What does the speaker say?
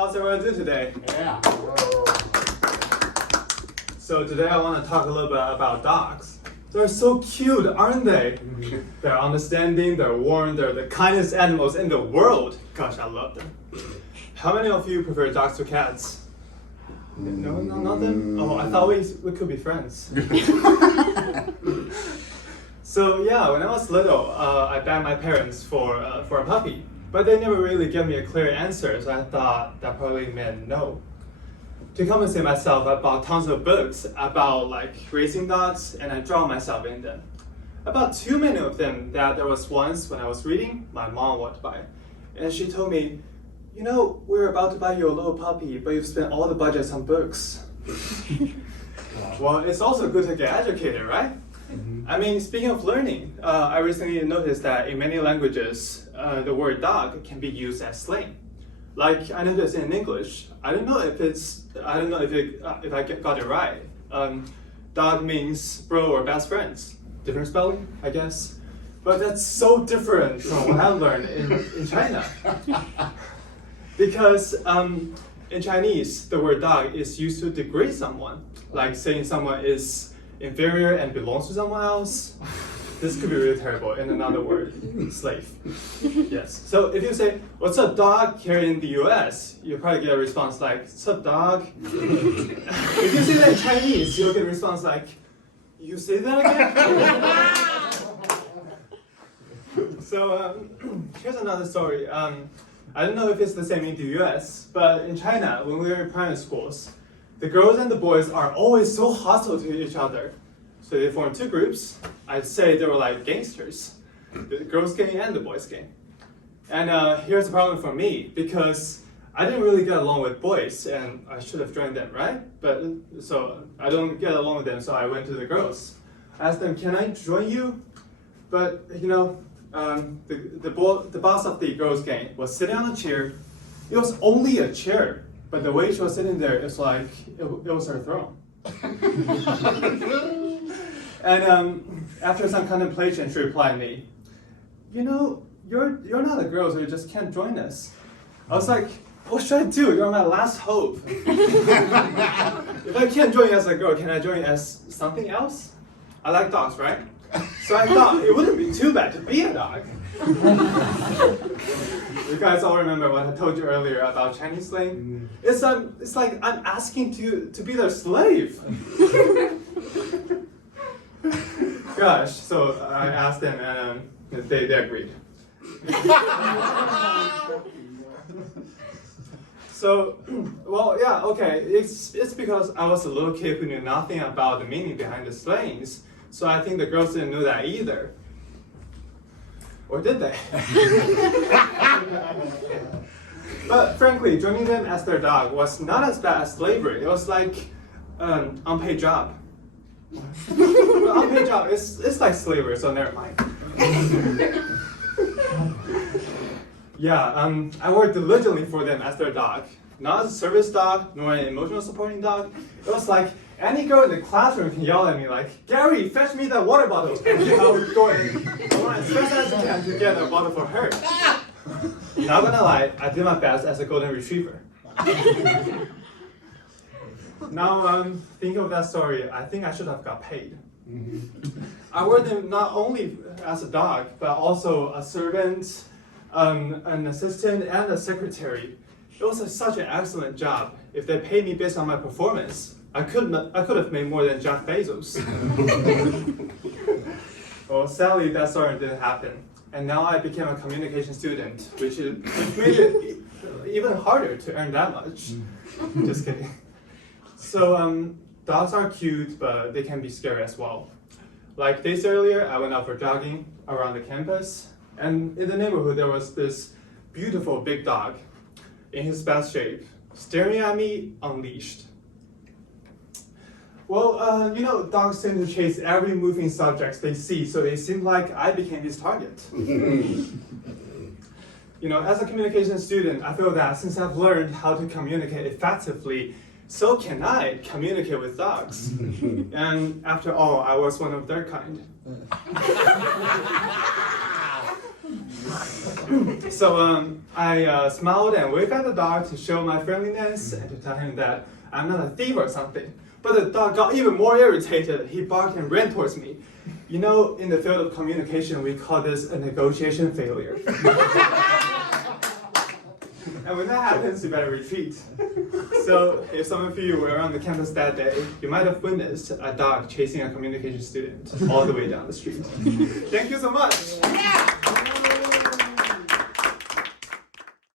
how's everyone doing today? Yeah. So today I want to talk a little bit about dogs. They're so cute, aren't they? They're understanding, they're warm, they're the kindest animals in the world. Gosh, I love them. How many of you prefer dogs to cats? No, not them? Oh, I thought we could be friends. So yeah, when I was little, I begged my parents for a puppy, but they never really gave me a clear answer, so I thought that probably meant no. To compensate myself, I bought tons of books about like raising dogs, and I drowned myself in them. About too many of them that there was once when I was reading, my mom walked by, and she told me, "You know, we're about to buy you a little puppy, but you've spent all the budgets on books." Well, it's also good to get educated, right? I mean, speaking of learning, I recently noticed that in many languages, the word dog can be used as slang. Like I noticed in English, I don't know if I got it right. Dog means bro or best friends. Different spelling, I guess. But that's so different from what I learned in China. Because in Chinese, the word dog is used to degrade someone, like saying someone is inferior and belongs to someone else. This could be really terrible. In another word, slave. Yes. So if you say, "What's up, dog?" here in the US, you'll probably get a response like, "What's up, dog?" If you say that in Chinese, you'll get a response like, "You say that again?" So here's another story. I don't know if it's the same in the US, but in China, when we were in primary schools, the girls and the boys are always so hostile to each other. So they formed two groups. I'd say they were like gangsters, the girls' gang and the boys' gang. And here's the problem for me, because I didn't really get along with boys, and I should have joined them, right? But so I don't get along with them, so I went to the girls. I asked them, "Can I join you?" But you know, the boss of the girls' gang was sitting on a chair. It was only a chair, but the way she was sitting there, it's like it was her throne. And after some contemplation, she replied me, "You know, you're not a girl, so you just can't join us." I was like, "What should I do? You're my last hope." If I can't join as a girl, can I join as something else? I like dogs, right? So I thought it wouldn't be too bad to be a dog. You guys all remember what I told you earlier about Chinese slang? It's like I'm asking to be their slave. Gosh, so I asked them and they agreed. So, well, yeah, okay. It's because I was a little kid who knew nothing about the meaning behind the slangs. So I think the girls didn't know that either. Or did they? But frankly, joining them as their dog was not as bad as slavery. It was like unpaid job. Unpaid job, it's like slavery, so never mind. Yeah, I worked diligently for them as their dog. Not as a service dog, nor an emotional supporting dog. It was like any girl in the classroom can yell at me like, "Gary, fetch me that water bottle." And I would go and as fast as I can to get a bottle for her. Not gonna lie, I did my best as a golden retriever. Now, thinking of that story, I think I should have got paid. I worked them not only as a dog, but also a servant, an assistant, and a secretary. It was such an excellent job. If they paid me based on my performance, I could have made more than Jeff Bezos. Well, sadly, that story didn't happen. And now I became a communication student, which made it even harder to earn that much. Just kidding. So dogs are cute, but they can be scary as well. Like days earlier, I went out for jogging around the campus, and in the neighborhood there was this beautiful big dog in his best shape, staring at me unleashed. Well, you know, dogs tend to chase every moving subject they see, so it seemed like I became his target. You know, as a communication student, I feel that since I've learned how to communicate effectively, so can I communicate with dogs. And after all, I was one of their kind. So I smiled and waved at the dog to show my friendliness and to tell him that I'm not a thief or something. But the dog got even more irritated. He barked and ran towards me. You know, in the field of communication, we call this a negotiation failure. And when that happens, you better retreat. So if some of you were on the campus that day, you might have witnessed a dog chasing a communication student all the way down the street. Thank you so much.